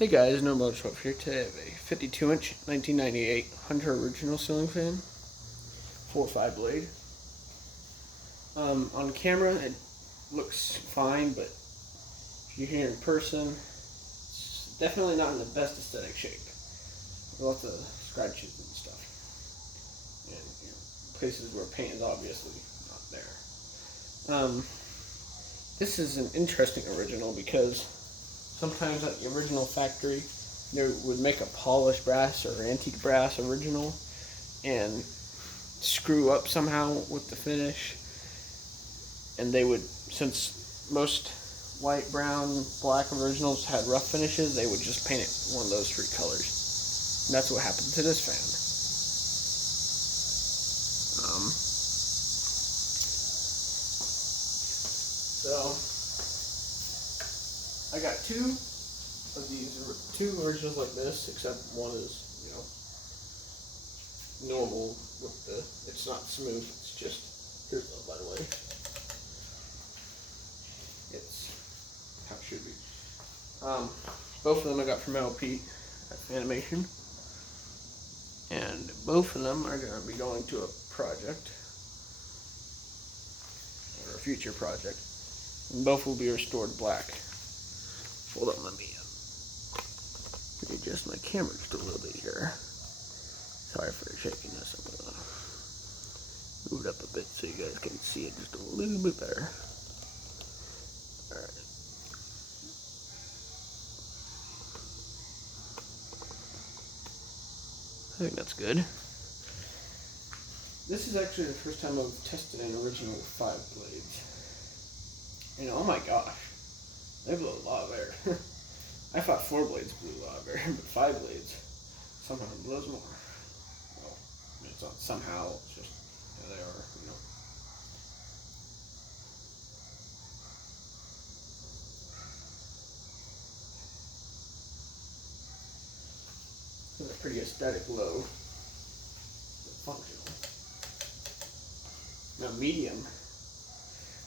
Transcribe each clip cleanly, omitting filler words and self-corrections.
Hey guys, No Motorsport here. Today I have a 52-inch 1998 Hunter original ceiling fan, 4.5 blade. On camera it looks fine, but if you're here in person, it's definitely not in the best aesthetic shape. There's lots of scratches and stuff, and places where paint is obviously not there. This is an interesting original because sometimes at the original factory, they would make a polished brass or antique brass original and screw up somehow with the finish. And they would, since most white, brown, black originals had rough finishes, they would just paint it one of those three colors. And that's what happened to this fan. So I got two originals like this, except one is, normal with the, it's not smooth, it's just, here's the, by the way, it's how it should be. Both of them I got from LP at Fanimation, and both of them are going to be going to a project, or a future project, and both will be restored black. Hold on, let me adjust my camera just a little bit here. Sorry for shaking this. I'm going to move it up a bit so you guys can see it just a little bit better. Alright. I think that's good. This is actually the first time I've tested an original with 5 blades. And oh my gosh, they blow a lot of air. I thought 4 blades blew a lot of air, but 5 blades somehow blows more. Well, it's not somehow, it's just how they are, It's a pretty aesthetic low, but functional. Now medium,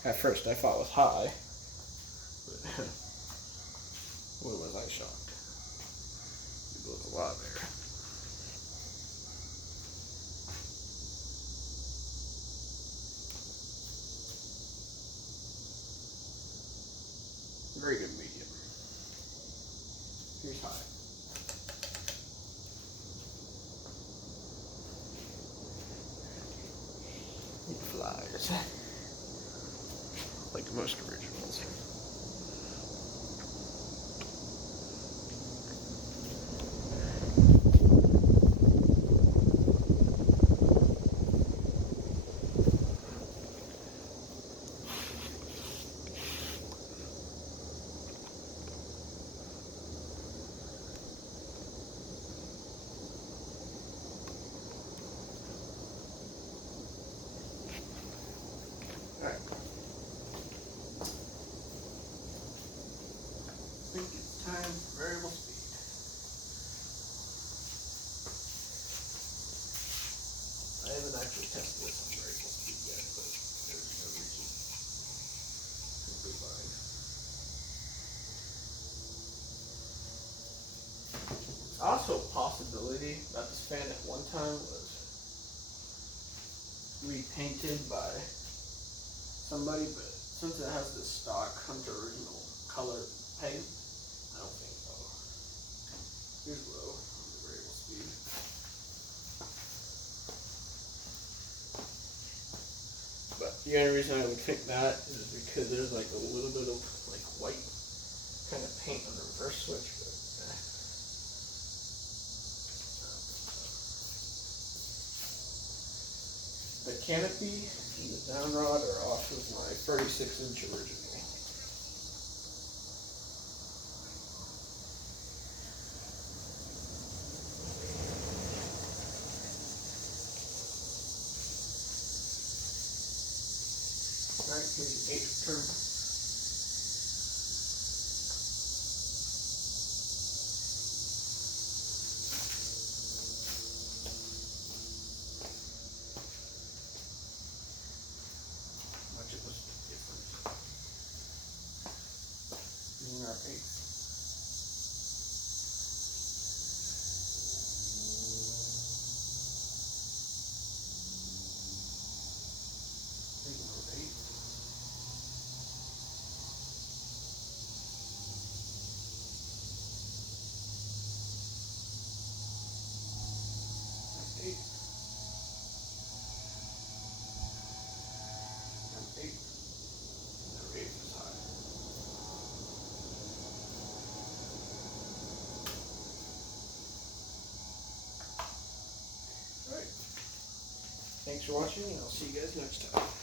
at first I thought was high, but boy was I shocked. It blows a lot of air. Very good medium. Here's high. It flies. Like most originals. Alright. I think it's time for variable speed. I haven't actually tested this on variable speed yet, but there's no reason to be fine. It's also a possibility that this fan at one time was repainted by somebody, but since it has this stock Hunter original color paint, I don't think so. Here's low on the variable speed. But the only reason I would think that is because there's like a little bit of like white kind of paint on the reverse switch. But the canopy and the down rod are off of my 36-inch original. Alright, here's the gauge return. Much it was different. Using our 8. Thanks for watching, and I'll see you guys next time.